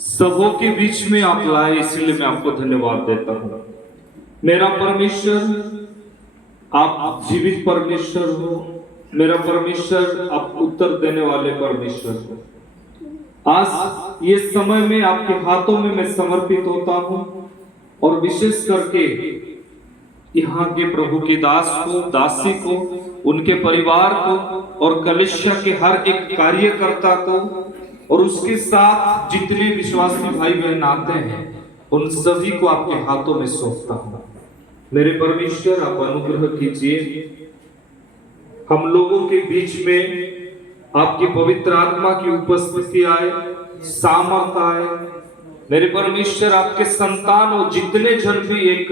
सबों के बीच में आप लाए, इसलिए मैं आपको धन्यवाद देता हूं। मेरा परमेश्वर, आप जीवित परमेश्वर हो। मेरा परमेश्वर, आप उत्तर देने वाले परमेश्वर हो। आज ये समय में आपके हाथों में मैं समर्पित होता हूं और विशेष करके यहाँ के प्रभु के दास को, दासी को, उनके परिवार को और कलीसिया के हर एक कार्यकर्ता को और उसके साथ जितने विश्वासी भाई बहन आते हैं उन सभी को आपके हाथों में सौंपता हूं। मेरे परमेश्वर, आप अनुग्रह कीजिए, हम लोगों के बीच में आपकी पवित्र आत्मा की उपस्थिति आए, सामर्थ आए। मेरे परमेश्वर, आपके संतान और जितने जन भी एक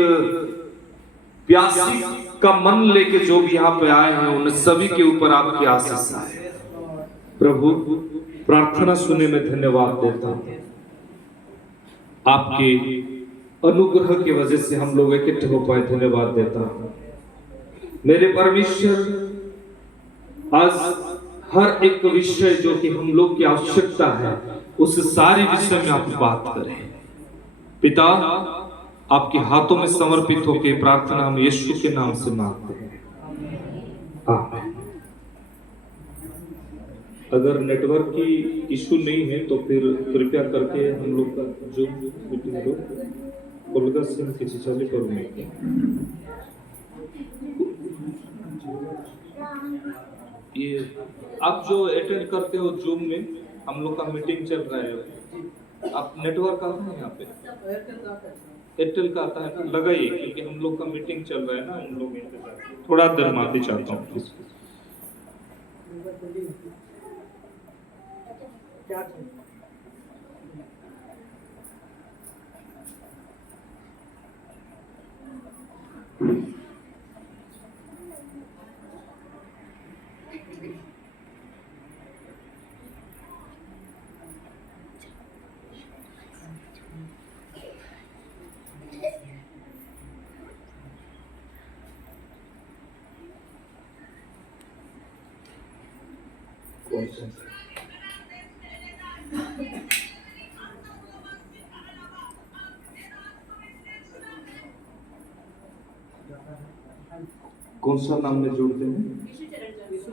प्यासी का मन लेके जो भी यहाँ पे आए हैं उन सभी के ऊपर आपकी आशीष आए। प्रभु, प्रार्थना सुने में धन्यवाद देता हूं। आपके अनुग्रह की वजह से हम लोग इकट्ठे हो पाए, धन्यवाद देता हूं। मेरे परमेश्वर, आज हर एक विषय जो कि हम लोग की आवश्यकता है उस सारे विषय में आप बात करें। पिता, आपके हाथों में समर्पित होकर प्रार्थना हम यीशु के नाम से मांगते हैं, आमीन। अगर नेटवर्क की इशू नहीं है तो फिर कृपया करके हम लोग का जो मीटिंग हो कोलकाता से किसी चाली करूंगे। ये आप जो अटेंड करते हो जूम में, हम लोग का मीटिंग चल रहा है। आप नेटवर्क आता है यहाँ पे, एयरटेल का आता है, लगाइए, क्योंकि हम लोग का मीटिंग चल रहा है ना। हम लोग थोड़ा देर माफी चाहता हूँ। कौन सा नाम में जोड़ते हैं?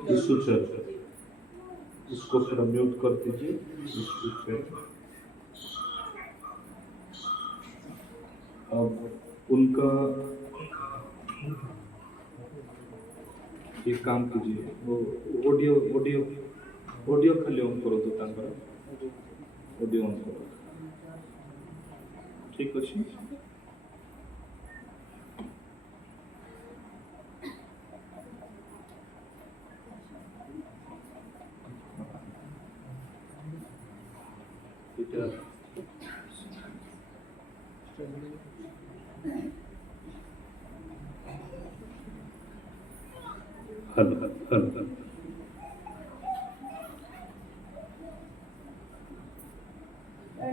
यीशु चरण। इसको थोड़ा म्यूट कर दीजिए। यीशु चरण। अब उनका एक काम कीजिए, वो ऑडियो ऑडियो ऑडियो खाली ऑन करो, तो ऑडियो ऑन करो। ठीक अच्छी।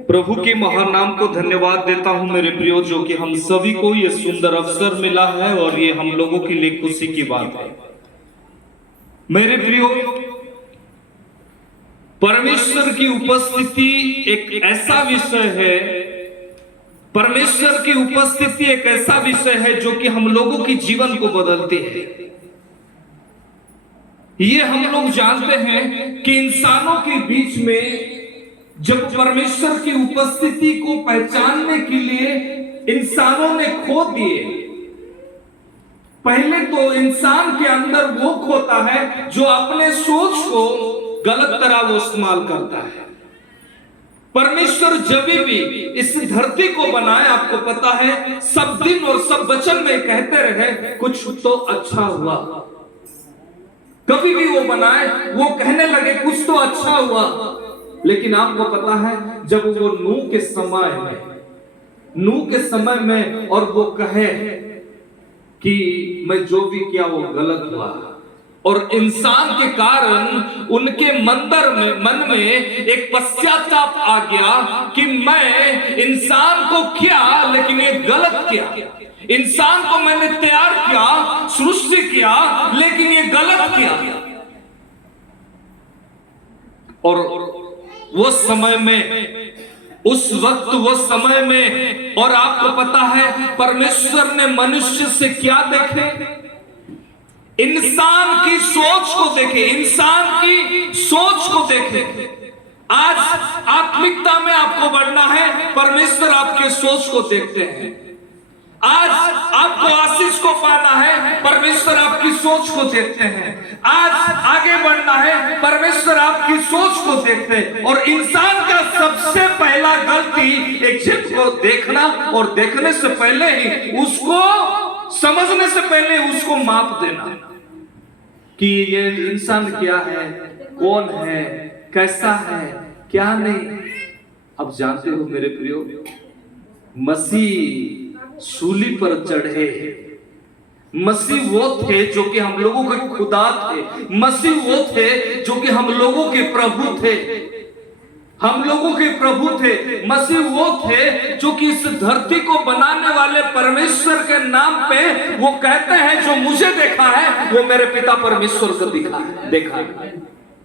प्रभु के महान नाम को धन्यवाद देता हूं मेरे प्रियो, जो कि हम सभी को ये सुंदर अवसर मिला है और ये हम लोगों के लिए खुशी की बात है। मेरे प्रियो, परमेश्वर की उपस्थिति एक ऐसा विषय है, परमेश्वर की उपस्थिति एक ऐसा विषय है जो कि हम लोगों की जीवन को बदलते हैं। ये हम लोग जानते हैं कि इंसानों के बीच में जब परमेश्वर की उपस्थिति को पहचानने के लिए इंसानों ने खो दिए, पहले तो इंसान के अंदर वो खोता है जो अपने सोच को गलत तरह वो इस्तेमाल करता है। परमेश्वर जब भी इस धरती को बनाए, आपको पता है, सब दिन और सब वचन में कहते रहे कुछ तो अच्छा हुआ। कभी भी वो बनाए, वो कहने लगे कुछ तो अच्छा हुआ। लेकिन आपको पता है, जब वो नूह के समय में और वो कहे कि मैं जो भी किया वो गलत हुआ, और इंसान के कारण उनके मन में एक पश्चाताप आ गया कि मैं इंसान को किया लेकिन ये गलत किया। इंसान को मैंने तैयार किया, सृष्टि किया, लेकिन ये गलत किया। और वो समय में उस वक्त वो समय में, और आपको पता है परमेश्वर ने मनुष्य से क्या देखे? इंसान की सोच को देखे, इंसान की सोच को देखे। आज आत्मिकता में आपको बढ़ना है, परमेश्वर आपके सोच को देखते हैं। आज आपको आशीष को पाना है, परमेश्वर आपकी सोच को देखते हैं। आज आगे बढ़ना है, परमेश्वर आपकी सोच को देखते हैं। और इंसान का सबसे पहला गलती एक चीज को देखना, और देखने से पहले ही उसको, समझने से पहले उसको माप देना कि ये इंसान क्या है, कौन है, कैसा है, क्या नहीं। अब जानते हो मेरे प्रियो, मसीह सूली पर चढ़े, मसीह वो थे जो कि हम लोगों के खुदा थे, मसीह वो थे जो कि हम लोगों के प्रभु थे, हम लोगों के प्रभु थे। मसीह वो थे जो कि इस धरती को बनाने वाले परमेश्वर के नाम पे वो कहते हैं, जो मुझे देखा है वो मेरे पिता परमेश्वर को देखा है।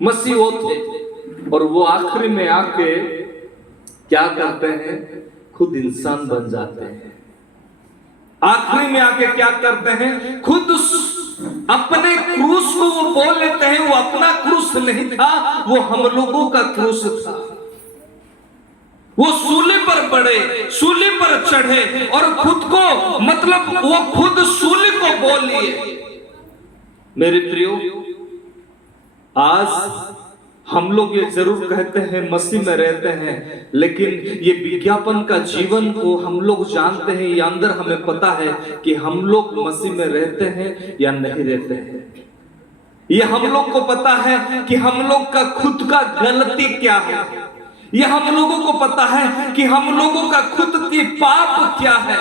मसीह वो थे, और वो आखिरी में आके क्या करते हैं? खुद इंसान बन जाते हैं। आखिरी में आके क्या करते हैं? खुद अपने क्रूस को वो बोल लेते हैं, वो अपना क्रूस नहीं था, वो हम लोगों का क्रूस था। वो सूली पर पड़े, सूली पर चढ़े, और खुद को, मतलब वो खुद सूली को बोल लिए। मेरे प्रियो, आज हम लोग ये जरूर कहते हैं मसीह में रहते हैं, लेकिन ये विज्ञापन का जीवन को हम लोग जानते हैं, ये अंदर हमें पता है कि हम लोग मसीह में रहते हैं या नहीं रहते हैं। ये हम लोग को पता है कि हम लोग का खुद का गलती क्या है, ये हम लोगों को पता है कि हम लोगों का खुद की पाप क्या है।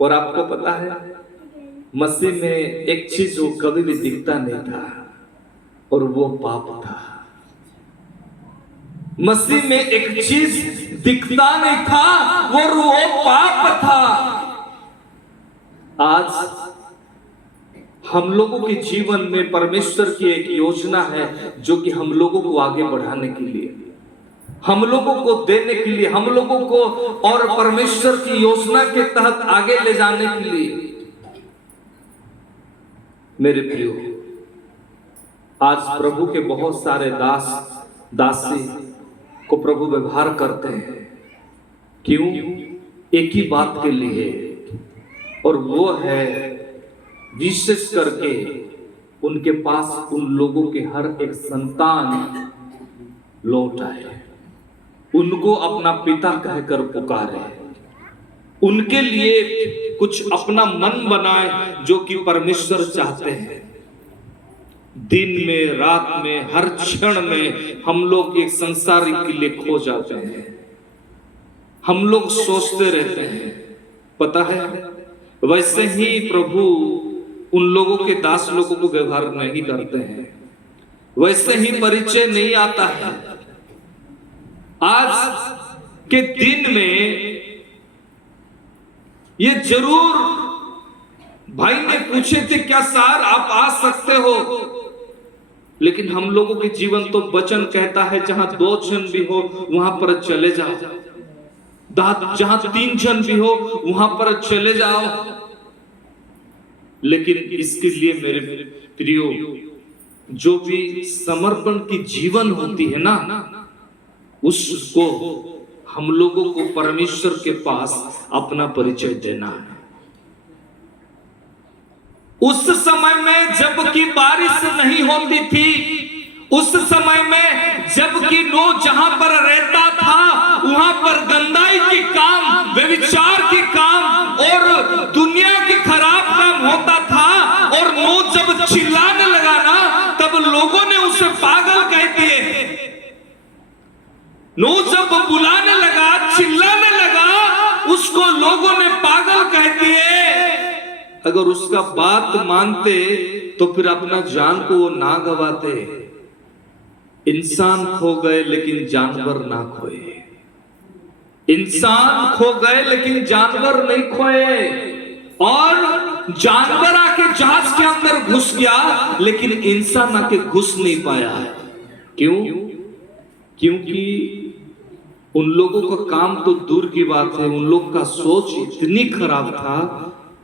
और आपको पता है मसीह में एक चीज वो कभी भी दिखता नहीं था, और वो पाप था। मसीह में एक चीज दिखता नहीं था, वो पाप था। आज हम लोगों के जीवन में परमेश्वर की एक योजना है, जो कि हम लोगों को आगे बढ़ाने के लिए, हम लोगों को देने के लिए, हम लोगों को और परमेश्वर की योजना के तहत आगे ले जाने के लिए। मेरे प्रियो, आज प्रभु के बहुत सारे दासी को प्रभु व्यवहार करते हैं। क्यों? एक ही बात के लिए, और वो है विशेष करके उनके पास उन लोगों के हर एक संतान लौट आए, उनको अपना पिता कहकर पुकारे, उनके लिए कुछ अपना मन बनाए, जो कि परमेश्वर चाहते हैं। दिन में, रात में, हर क्षण में हम लोग एक संसारी के लिए खो जाते हैं। हम लोग सोचते रहते हैं, पता है वैसे ही प्रभु उन लोगों के दास लोगों को व्यवहार नहीं करते हैं, वैसे ही परिचय नहीं आता है। आज के दिन में ये जरूर भाई ने पूछे थे, क्या सार आप आ सकते हो? लेकिन हम लोगों के जीवन तो वचन कहता है, जहां 2 जन भी हो वहां पर चले जाओ, जहां 3 जन भी हो वहां पर चले जाओ। लेकिन इसके लिए मेरे प्रियो, जो भी समर्पण की जीवन होती है ना, उसको हम लोगों को परमेश्वर के पास अपना परिचय देना है। उस समय में जबकि बारिश नहीं होती थी, उस समय में जबकि नूह जहां पर रहता था वहां पर गंदाई की काम, व्यभिचार की काम और दुनिया की खराब काम होता था। और नूह जब चिल्लाने लगा ना, तब लोगों ने उसे पागल कह दिए। नूह जब बुलाने लगा, चिल्लाने लगा, उसको लोगों ने पागल कह दिए। अगर उसका बात मानते तो फिर अपना जान को वो ना गवाते। इंसान खो गए लेकिन जानवर ना खोए, इंसान खो गए लेकिन जानवर नहीं खोए। और जानवर आके जहाज के अंदर घुस गया, लेकिन इंसान आके घुस नहीं पाया। क्यों? क्योंकि उन लोगों का काम तो दूर की बात है, उन लोग का सोच इतनी खराब था,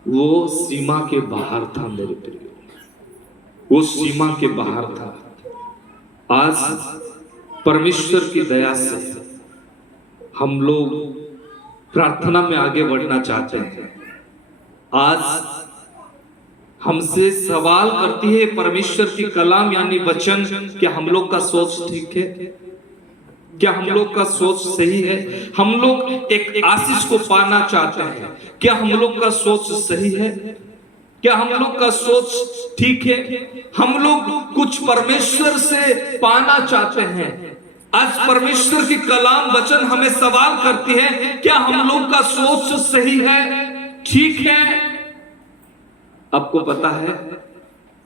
वो सीमा के बाहर था मेरे प्रिय, वो सीमा के बाहर था। आज परमेश्वर की दया से हम लोग प्रार्थना में आगे बढ़ना चाहते हैं। आज हमसे सवाल करती है परमेश्वर की कलाम यानी वचन, क्या हम लोग का सोच ठीक है? क्या हम लोग का सोच सही है? हम लोग एक आशीष को पाना चाहते हैं, क्या हम लोग का सोच सही है? क्या हम लोग का सोच ठीक है? हम लोग कुछ परमेश्वर से पाना चाहते हैं। आज परमेश्वर की कलाम वचन हमें सवाल करती है, क्या हम लोग का सोच सही है, ठीक है? आपको पता है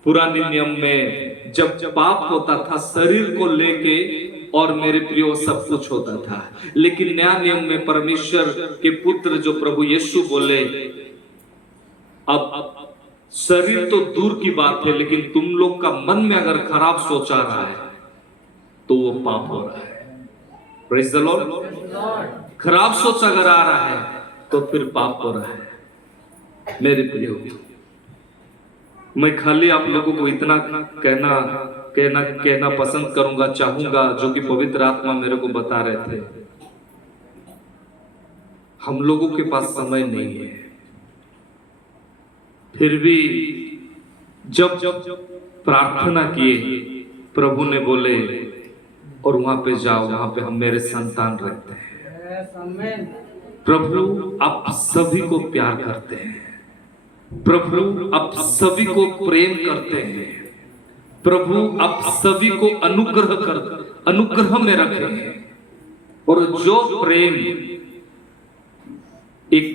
पुराने नियम में जब पाप होता था शरीर को लेके और मेरे प्रियो सब कुछ होता था, लेकिन नया नियम में परमेश्वर के पुत्र जो प्रभु यीशु बोले, अब शरीर तो दूर की बात है, लेकिन तुम लोग का मन में अगर खराब सोच आ रहा है तो वो पाप हो रहा है। Praise the Lord. खराब सोच अगर आ रहा है तो फिर पाप हो रहा है। मेरे प्रियो, मैं खाली आप लोगों को इतना कहना पसंद करूंगा, चाहूंगा, जो कि पवित्र आत्मा मेरे को बता रहे थे। हम लोगों के पास समय नहीं है, फिर भी जब प्रार्थना किए प्रभु ने बोले और वहां पे जाओ, वहां पे हम मेरे संतान रहते हैं। प्रभु आप सभी को प्यार करते हैं, प्रभु आप सभी को प्रेम करते हैं, प्रभु आप सभी को अनुग्रह में रखे हैं। और जो प्रेम एक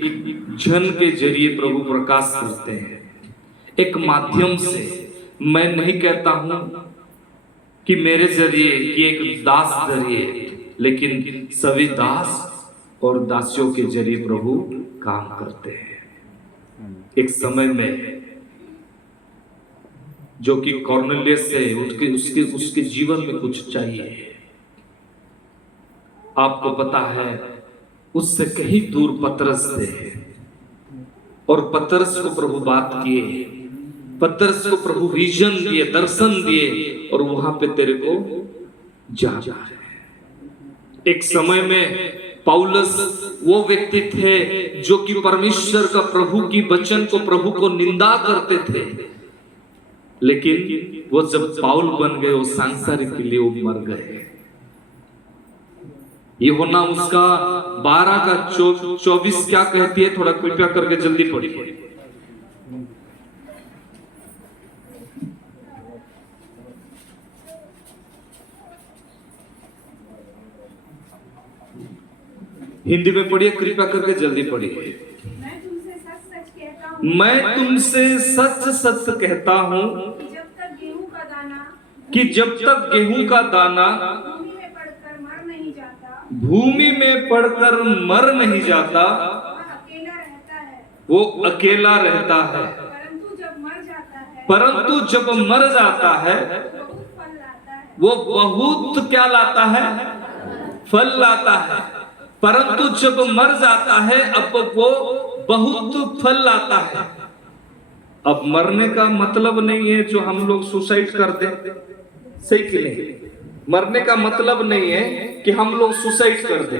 जन के जरिए प्रभु प्रकाश करते हैं, एक माध्यम से, मैं नहीं कहता हूं कि मेरे जरिए, कि एक दास जरिए, लेकिन सभी दास और दासियों के जरिए प्रभु काम करते हैं। एक समय में जो कि कॉर्नेलियस से उसके जीवन में कुछ चाहिए, आपको पता है, उससे कहीं दूर पतरस थे और पतरस को प्रभु बात किए, पतरस को प्रभु विजन दिए, दर्शन दिए और वहां पे तेरे को जा रहे हैं। एक समय में पौलुस वो व्यक्ति थे जो कि परमेश्वर का प्रभु की वचन को, प्रभु को निंदा करते थे, लेकिन वो जब पाउल बन गए, वो सांसारिक के लिए वो मर गए। यूहन्ना उसका 12 का 24 क्या कहती है, थोड़ा कृपया करके जल्दी पढ़िए। हिंदी में पढ़िए, कृपया करके जल्दी पढ़िए। मैं तुमसे सच सच कहता हूं कि जब तक गेहूं का दाना भूमि में पड़कर मर नहीं जाता, वो अकेला रहता है, परंतु जब मर जाता है वो बहुत क्या लाता है? फल लाता है। परंतु जब मर जाता है अब वो बहुत फल लाता है। अब मरने का मतलब नहीं है जो हम लोग सुसाइड करते, सही कि नहीं? मरने का मतलब नहीं है कि हम लोग सुसाइड कर दे।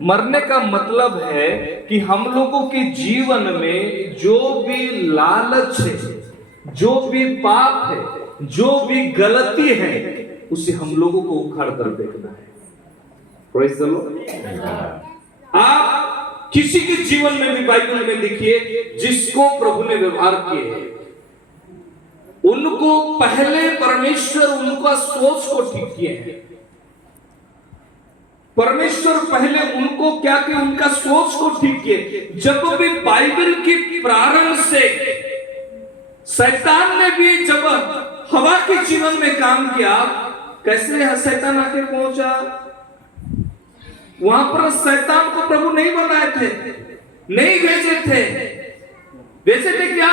मरने का मतलब है कि हम लोगों के जीवन में जो भी लालच है, जो भी पाप है, जो भी गलती है, उसे हम लोगों को उखाड़ कर देखना है। Praise the Lord. आप किसी के जीवन में भी बाइबल में देखिए जिसको प्रभु ने व्यवहार किए, उनको पहले परमेश्वर उनका सोच को ठीक किए हैं। परमेश्वर पहले उनको क्या किया? उनका सोच को ठीक किए। जब भी बाइबल के प्रारंभ से शैतान ने भी जब हवा के जीवन में काम किया, कैसे शैतान आके पहुंचा? वहां पर शैतान को प्रभु नहीं बनाए थे, नहीं भेजे थे। भेजे थे क्या?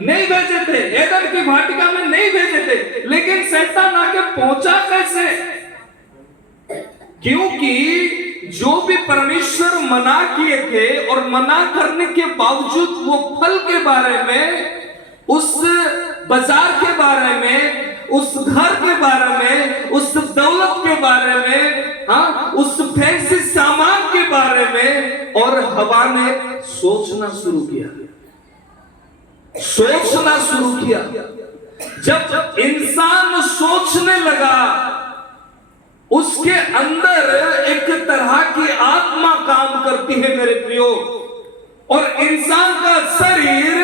नहीं भेजे थे। एदन की वाटिका में नहीं भेजे थे, लेकिन शैतान आके पहुंचा कैसे? क्योंकि जो भी परमेश्वर मना किए थे और मना करने के बावजूद वो फल के बारे में, उस बाजार के बारे में, उस घर के बारे में, उस दौलत के बारे में, हाँ, उस फैंसी सामान के बारे में, और हवा ने सोचना शुरू किया, सोचना शुरू किया। जब इंसान सोचने लगा, उसके अंदर एक तरह की आत्मा काम करती है मेरे प्रियो, और इंसान का शरीर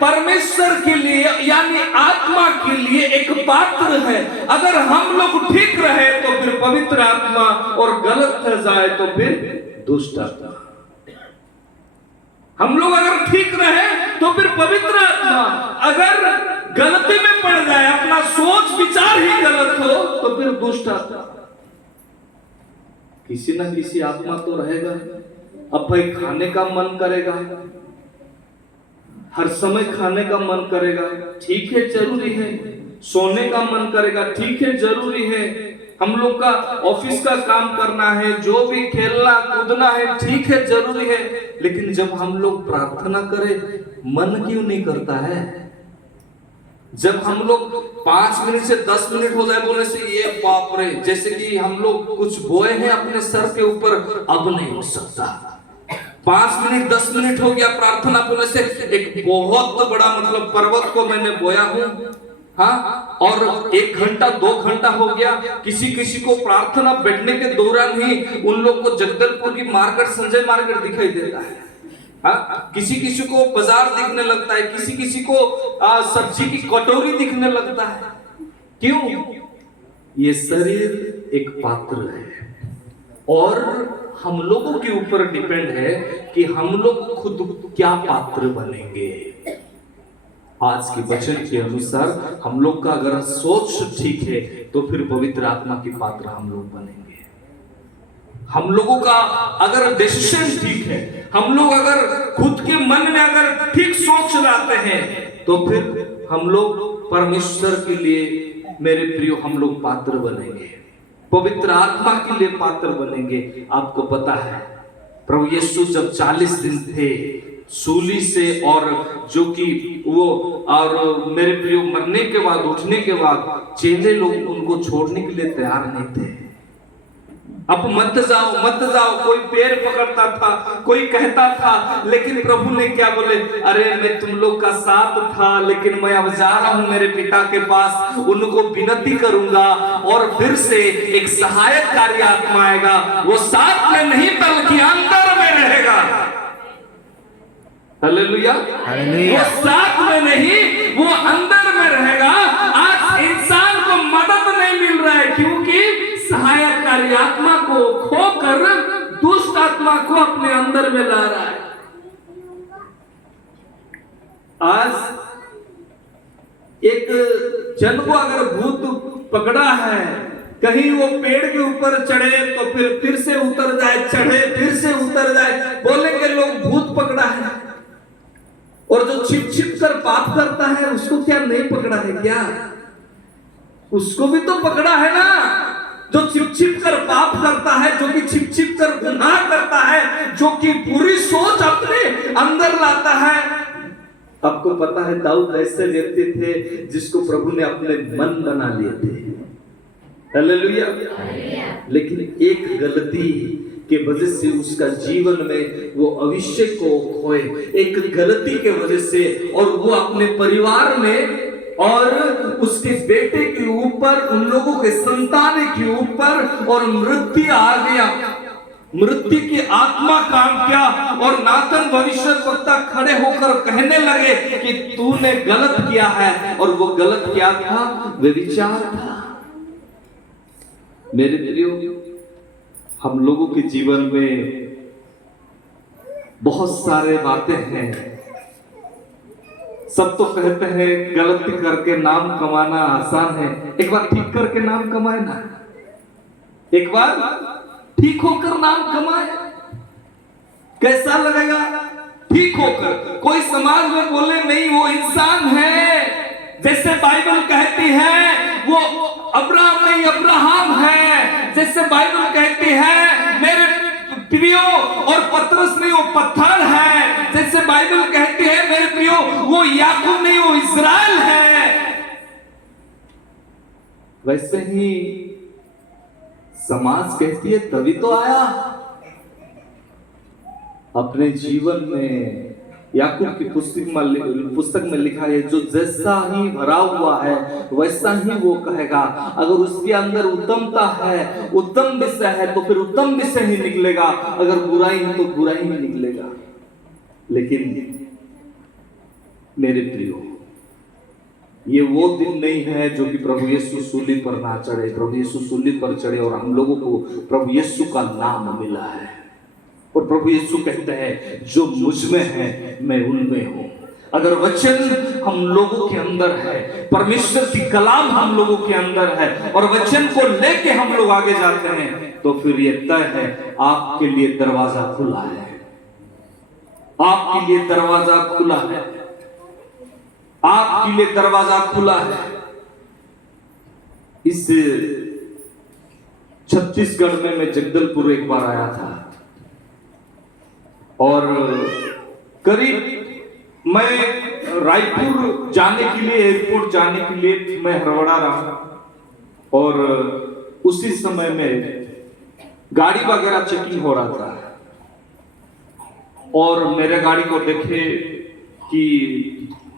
परमेश्वर के लिए यानी आत्मा के लिए एक पात्र है। अगर हम लोग ठीक रहे तो फिर पवित्र आत्मा, और गलत हो जाए तो फिर दुष्ट आत्मा। हम लोग अगर ठीक रहे तो फिर पवित्र आत्मा, अगर गलती में पड़ जाए, अपना सोच विचार ही गलत हो तो फिर दुष्ट आत्मा। किसी ना किसी आत्मा तो रहेगा। अब भाई खाने का मन करेगा, हर समय खाने का मन करेगा, ठीक है, जरूरी है। सोने का मन करेगा, ठीक है, जरूरी है। हम लोग का ऑफिस का काम करना है, जो भी खेलना कूदना है, ठीक है, जरूरी है। लेकिन जब हम लोग प्रार्थना करें, मन क्यों नहीं करता है? जब हम लोग 5 मिनट से 10 मिनट हो जाए बोले से, ये बाप रे, जैसे कि हम लोग कुछ बोए हैं अपने सर के ऊपर, अब नहीं हो सकता। 5 मिनट 10 मिनट हो गया प्रार्थना बोले से, एक बहुत बड़ा मतलब पर्वत को मैंने बोया हूं, हाँ, और 1 घंटा 2 घंटा हो गया। किसी किसी को प्रार्थना बैठने के दौरान ही उन लोग को जगदलपुर की मार्केट, संजय मार्केट दिखाई देता है, हाँ? किसी किसी को बाजार दिखने लगता है, किसी किसी को सब्जी की कटोरी दिखने लगता है। क्यों? ये शरीर एक पात्र है, और हम लोगों के ऊपर डिपेंड है कि हम लोग खुद क्या पात्र बनेंगे। आज के वचन के अनुसार हम लोग का अगर सोच ठीक है तो फिर पवित्र आत्मा की पात्र हम लोग बनेंगे। हम लोगों का अगर डिसीजन ठीक है, हम लोग अगर खुद के मन में अगर ठीक सोच लाते हैं तो फिर हम लोग परमेश्वर के लिए मेरे प्रियो हम लोग पात्र बनेंगे, पवित्र आत्मा के लिए पात्र बनेंगे। आपको पता है प्रभु यीशु जब 40 दिन थे सूली से, और जो कि वो और मेरे प्रियो मरने के बाद, उठने के बाद चेले लोग उनको छोड़ने के लिए तैयार नहीं थे। अब मत जाओ मत जाओ, कोई पैर पकड़ता था, कोई कहता था, लेकिन प्रभु ने क्या बोले, अरे मैं तुम लोग का साथ था, लेकिन मैं अब जा रहा हूं मेरे पिता के पास, उनको विनती करूंगा और फिर से एक सहायकारी आत्मा आएगा, वो साथ में नहीं बल्कि अंदर में रहेगा। हालेलुया, वो साथ में नहीं, वो अंदर में रहेगा। आज इंसान को मदद नहीं मिल रहा है, क्योंकि सहायकारी आत्मा को खोकर दुष्ट आत्मा को अपने अंदर में ला रहा है। आज एक जन को अगर भूत पकड़ा है, कहीं वो पेड़ के ऊपर चढ़े तो फिर से उतर जाए, चढ़े फिर से उतर जाए, बोलेंगे लोग भूत पकड़ा है। और जो छिप छिप कर पाप करता है उसको क्या नहीं पकड़ा है क्या? उसको भी तो पकड़ा है ना। जो छिप छिप कर पाप करता है, जो कि छिप छिप कर गुनाह करता है, जो कि बुरी सोच अपने अंदर लाता है। आपको पता है दाऊद ऐसे व्यक्ति थे जिसको प्रभु ने अपने मन बना लिए थे। हालेलुया। लेकिन एक गलती के वजह से उसका जीवन में वो अभिषेक को खोए, एक गलती के वजह से, और वो अपने परिवार में और उसके बेटे के ऊपर, उन लोगों के संतान के ऊपर और मृत्यु आ गया। मृत्यु की आत्मा काम किया, और नाथन भविष्यद्वक्ता खड़े होकर कहने लगे कि तूने गलत किया है। और वो गलत क्या था? व्यभिचार था। मेरे प्रियो, हम लोगों के जीवन में बहुत सारे बातें हैं। सब तो कहते हैं गलती करके नाम कमाना आसान है, एक बार ठीक करके नाम कमाए ना, एक बार ठीक होकर नाम कमाए, कैसा लगेगा? ठीक होकर कोई समाज में बोले नहीं वो इंसान है, जैसे बाइबल कहती है वो अब्राहम नहीं अब्राहम है, जैसे बाइबल कहती है मेरे प्रियो, और पतरस नहीं, वो पत्थर है। जैसे बाइबल कहती है मेरे प्रियो, वो याकूब नहीं, वो इज़राइल है। वैसे ही समाज कहती है तभी तो आया। अपने जीवन में याकूब की पुस्तक में लिखा है, जो जैसा ही भरा हुआ है वैसा ही वो कहेगा। अगर उसके अंदर उत्तमता है, उत्तम विषय है, तो फिर उत्तम विषय ही निकलेगा। अगर बुराई है तो बुराई ही निकलेगा। लेकिन मेरे प्रियो, ये वो दिन नहीं है जो कि प्रभु यीशु सूली पर ना चढ़े। प्रभु यीशु सूली पर चढ़े और हम लोगों को प्रभु यीशु का नाम मिला है। और प्रभु यीशु कहते हैं, जो मुझ में है मैं उनमें हूं। अगर वचन हम लोगों के अंदर है, परमेश्वर की कलाम हम लोगों के अंदर है, और वचन को लेके हम लोग आगे जाते हैं, तो फिर ये तय है आपके लिए दरवाजा खुला है। आपके लिए दरवाजा खुला है। आपके लिए दरवाजा खुला है। इस छत्तीसगढ़ में मैं जगदलपुर एक बार आया था, और करीब मैं रायपुर जाने के लिए, एयरपोर्ट जाने के लिए मैं हड़बड़ा रहा, और उसी समय में गाड़ी वगैरह चेकिंग हो रहा था, और मेरे गाड़ी को देखे कि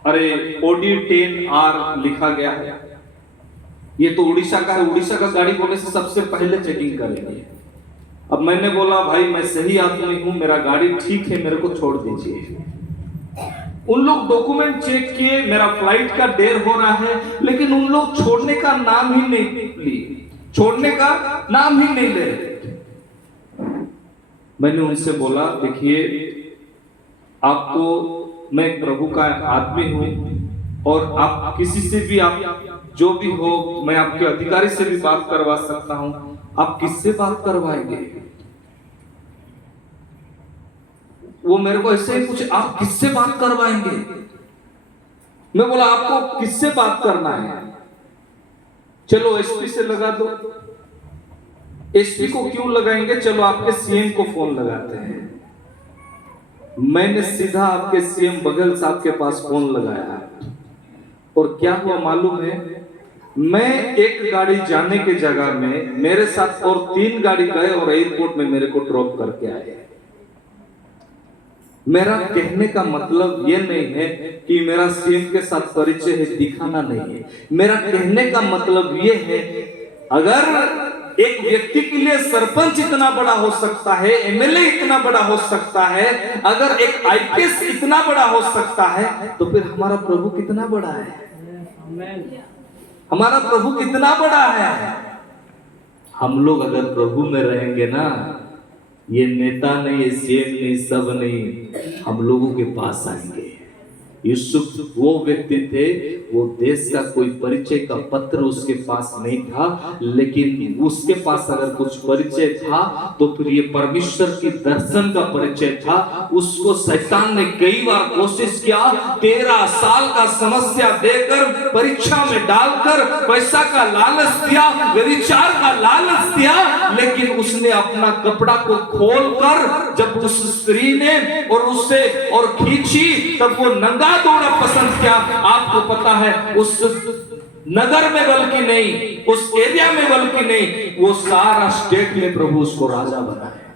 अरे OD 10R लिखा गया है, ये तो उड़ीसा का है। उड़ीसा का गाड़ी होने से सबसे पहले चेकिंग करेंगे। अब मैंने बोला भाई मैं सही आदमी हूं, मेरा गाड़ी ठीक है, मेरे को छोड़ दीजिए। उन लोग डॉक्यूमेंट चेक किए, मेरा फ्लाइट का देर हो रहा है, लेकिन उन लोग छोड़ने का नाम ही नहीं ली, छोड़ने का नाम ही नहीं ले। मैंने उनसे बोला देखिए, आपको मैं प्रभु का आदमी हूं, और आप किसी से भी, आप जो भी हो, मैं आपके अधिकारी से भी बात करवा सकता हूं, आप किससे बात करवाएंगे? वो मेरे को ऐसे ही पूछे, आप किससे बात करवाएंगे? मैं बोला आपको किससे बात करना है? चलो SP से लगा दो। SP को क्यों लगाएंगे? चलो आपके CM को फोन लगाते हैं। मैंने सीधा आपके CM बघेल साहब के पास फोन लगाया, और क्या हुआ मालूम है? मैं एक गाड़ी जाने के जगह में मेरे साथ और 3 गाड़ी गए, और एयरपोर्ट में मेरे को ड्रॉप करके आए। मेरा कहने का मतलब ये नहीं है कि मेरा CM के साथ परिचय है, दिखाना नहीं है। मेरा कहने का मतलब ये है, अगर एक व्यक्ति के लिए सरपंच इतना बड़ा हो सकता है, MLA इतना बड़ा हो सकता है, अगर एक IPS इतना बड़ा हो सकता है, तो फिर हमारा प्रभु कितना बड़ा है? हमारा प्रभु कितना बड़ा है? हम लोग अगर प्रभु में रहेंगे ना, ये नेता नहीं, ये CM नहीं, सब नहीं, हम लोगों के पास आएंगे। यूसुफ वो व्यक्ति थे, वो देश का कोई परिचय का पत्र उसके पास नहीं था, लेकिन उसके पास अगर कुछ परिचय था तो फिर ये परमेश्वर की दर्शन का परिचय था। उसको शैतान ने कई बार कोशिश किया, 13 साल का समस्या देकर, परीक्षा में डालकर, पैसा का लालच दिया, व्यभिचार का लालच दिया, लेकिन उसने अपना कपड़ा को खोलकर जब उस स्त्री ने और उससे और खींची, तब वो नंगा दौड़ा पसंद किया। आपको पता है, उस नगर में बल्कि नहीं, उस एरिया में बल्कि नहीं, वो सारा स्टेट में प्रभु उसको राजा बना है।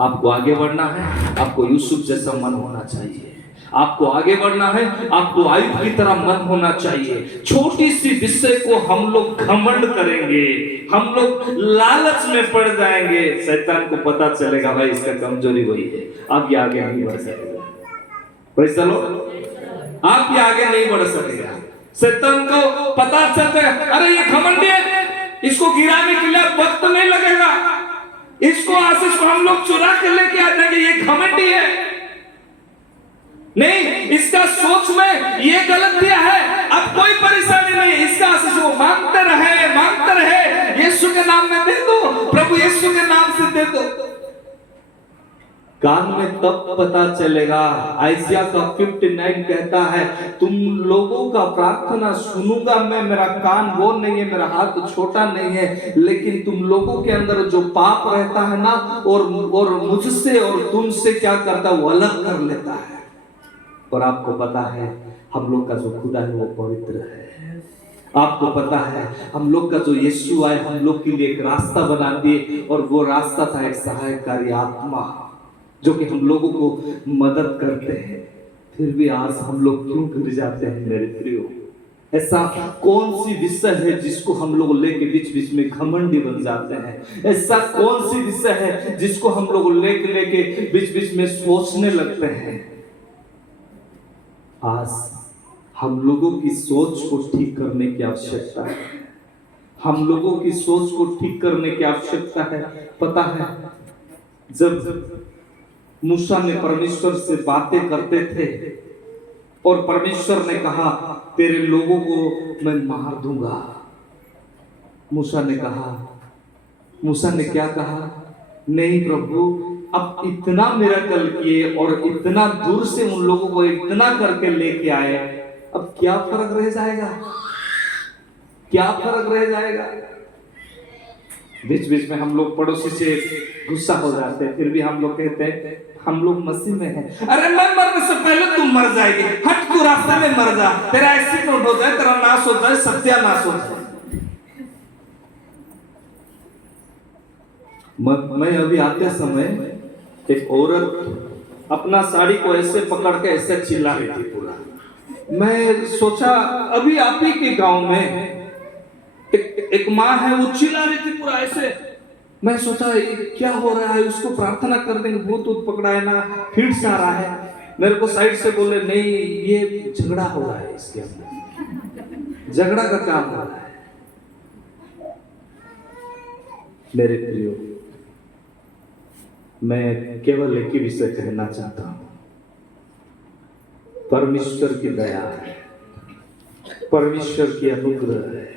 आपको आगे बढ़ना है, आपको यूसुफ जैसा मन होना चाहिए। आपको आगे बढ़ना है, आपको आयुब की तरह मन होना चाहिए। छोटी सी विषय को हम लोग घमंड करेंगे, हम लोग लालच में पड़ जाएंगे, शैतान को पता चलेगा भाई इसका कमजोरी वही है, अब ये आगे नहीं बढ़ सकेगा। चलो आप ये आगे नहीं बढ़ सकेगा। शैतान को पता चलता है, अरे ये घमंडी है, इसको गिराने के लिए वक्त नहीं लगेगा, इसको आशीष को हम लोग चुरा के लेके आ जाएंगे, ये घमंडी है। नहीं, इसका सोच में ये गलतियां है, अब कोई परेशानी नहीं, इसका आशीष वो मांगते रहे, यीशु के नाम में दे दो, प्रभु यीशु के नाम से दे दो। कान में तब पता चलेगा। आइसिया का 59 कहता है, तुम लोगों का प्रार्थना सुनूंगा मैं, मेरा कान वो नहीं है, मेरा हाथ छोटा नहीं है, लेकिन तुम लोगों के अंदर जो पाप रहता है ना, और मुझसे और तुमसे क्या करता है, वो अलग कर लेता है। और आपको पता है हम लोग का जो खुदा है वो पवित्र है। आपको पता है हम लोग का जो यीशु आए हम लोग के लिए एक रास्ता बना दिए, और वो रास्ता था एक सहायकारी आत्मा जो कि हम लोगों को मदद करते हैं। फिर भी आज हम लोग क्यों गिर जाते हैं मेरे प्रियो? ऐसा कौन सी विषय है जिसको हम लोग लेके बीच बीच में घमंडी बन जाते हैं? ऐसा कौन सी विषय है जिसको हम लोग लेके बीच बीच में सोचने लगते हैं? आज हम लोगों की सोच को ठीक करने की आवश्यकता है। हम लोगों की सोच को ठीक करने की आवश्यकता है। पता है, जब मूसा ने परमेश्वर से बातें करते थे और परमेश्वर ने कहा तेरे लोगों को मैं मार दूंगा, मूसा ने क्या कहा? नहीं प्रभु, अब इतना मिरेकल किए और इतना दूर से उन लोगों को इतना करके लेके आए, अब क्या फर्क रह जाएगा? क्या फर्क रह जाएगा? बीच बीच में हम लोग पड़ोसी से गुस्सा हो जाते हैं, फिर भी हम लोग कहते हैं हम लोग मसीह में हैं। अरे मैं मरने से पहले तुम मर जाएगी, हट तू रास्ते में मर जा, तेरा एक्सीडेंट हो जाए, तेरा नाश हो जाए, सत्यानाश हो जाए। मैं अभी आते समय एक औरत अपना साड़ी को ऐसे पकड़ के ऐसे चिल्ला रही थी पूरा। मैं सोचा अभी आप ही के गांव में एक माँ है, वो चिल्ला रही थी पूरा ऐसे। मैं सोचा क्या हो रहा है, उसको प्रार्थना कर देंगे, भूत पकड़ा है ना, फिर से आ रहा है। मेरे को साइड से बोले नहीं, ये झगड़ा हो रहा है, इसके अंदर झगड़ा का काम हो रहा है। मेरे प्रियो, मैं केवल एक ही विषय कहना चाहता हूं, परमेश्वर की दया है, परमेश्वर की अनुग्रह है,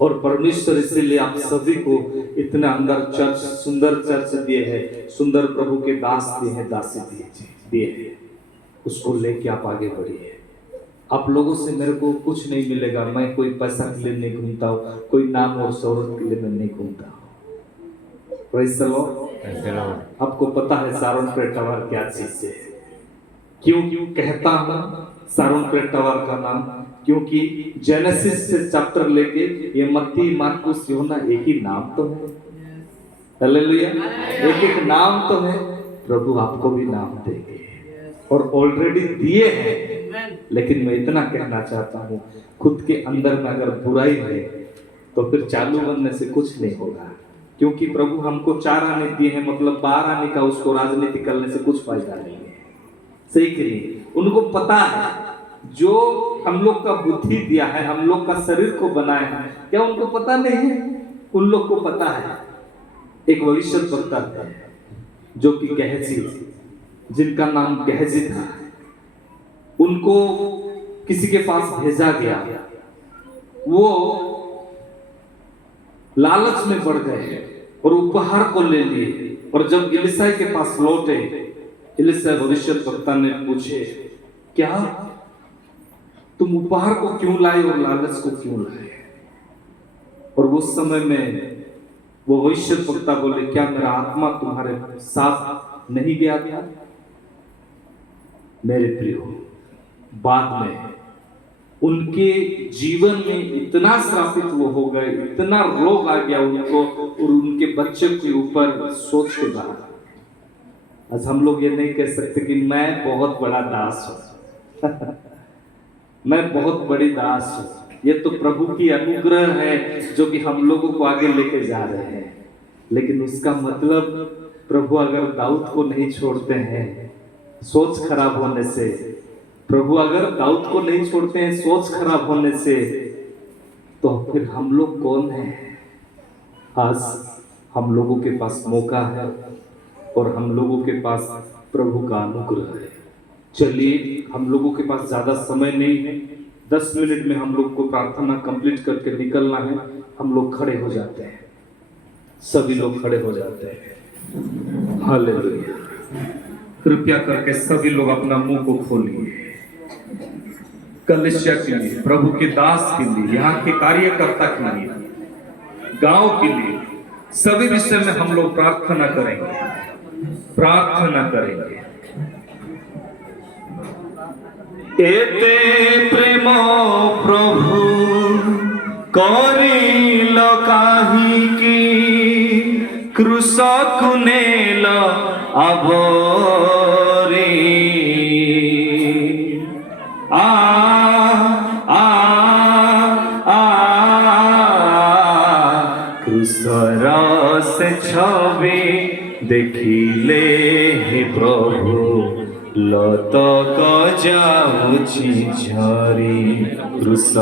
और परमेश्वर इसीलिए आप सभी को इतना अंदर चर्च, सुंदर चर्च दिए हैं, सुंदर प्रभु के दास दिए हैं, दासी दिए हैं, उसको लेके आप आगे बढ़िए। आप लोगों से मेरे को कुछ नहीं मिलेगा, मैं कोई पैसा के लिए नहीं घूमता हूँ, कोई नाम और शोहरत के लिए मैं नहीं घूमता हूँ। Praise the Lord. आपको पता है सारोन प्रेयर टावर क्या चीज है? क्यों कहता हूँ सारोन प्रेयर टावर का नाम? क्योंकि जेनेसिस से चैप्टर लेके ये मत्ती, मार्कुस, यूहन्ना एक ही नाम तो है। हालेलुया, एक एक नाम तो है। प्रभु आपको भी नाम देंगे और ऑलरेडी दिए हैं। लेकिन मैं इतना कहना चाहता हूँ, खुद के अंदर में अगर बुराई है तो फिर चालू बनने से कुछ नहीं होगा, क्योंकि प्रभु हमको 4 आने दिए हैं, मतलब 12 आने का उसको राजनीति करने से कुछ फायदा नहीं है। सही के लिए उनको पता है, जो हम लोग का बुद्धि दिया है, हम लोग का शरीर को बनाया है, क्या उनको पता नहीं है? उन लोग को पता है। एक भविष्यद्वक्ता था जो कि गहजी, जिनका नाम गहजी था, उनको किसी के पास भेजा गया। वो लालच में पड़ गए और उपहार को ले लिए, और जब एलिशा के पास लौटे, एलिशा भविष्यद्वक्ता ने पूछे, क्या तुम उपहार को क्यों लाए और लालच को क्यों लाए? और उस समय में वो भविष्यद्वक्ता बोले, क्या मेरा आत्मा तुम्हारे साथ नहीं गया था? मेरे प्रियो, बाद में उनके जीवन में इतना श्रापित वो हो गए, इतना रोग आ गया उनको और उनके बच्चे के ऊपर, सोच के बाहर। आज हम लोग ये नहीं कह सकते कि मैं बहुत बड़ा दास हूं मैं बहुत बड़ी दास हूं। ये तो प्रभु की अनुग्रह है जो कि हम लोगों को आगे लेके जा रहे हैं। लेकिन उसका मतलब प्रभु अगर दाऊद को नहीं छोड़ते हैं सोच खराब होने से, प्रभु अगर दाऊद को नहीं छोड़ते हैं सोच खराब होने से, तो फिर हम लोग कौन हैं? आज हम लोगों के पास मौका है और हम लोगों के पास प्रभु का अनुग्रह है। चलिए, हम लोगों के पास ज्यादा समय नहीं है, 10 मिनट में हम लोग को प्रार्थना कंप्लीट करके निकलना है। हम लोग खड़े हो जाते हैं, सभी लोग खड़े हो जाते हैं। हालेलुया। कृपया करके सभी लोग अपना मुंह को खोलिए। कलिसिया के लिए, प्रभु के दास के लिए, यहाँ के कार्यकर्ता के लिए, गांव के लिए, सभी विषय में हम लोग प्रार्थना करेंगे, प्रार्थना करेंगे। एते प्रेम प्रभु करिल काहिकी, क्रूस कुनेल आवरी। आ आ आ क्रूसर से छवि देखिले हे प्रभु, लतक जाउछि झरी। क्रूस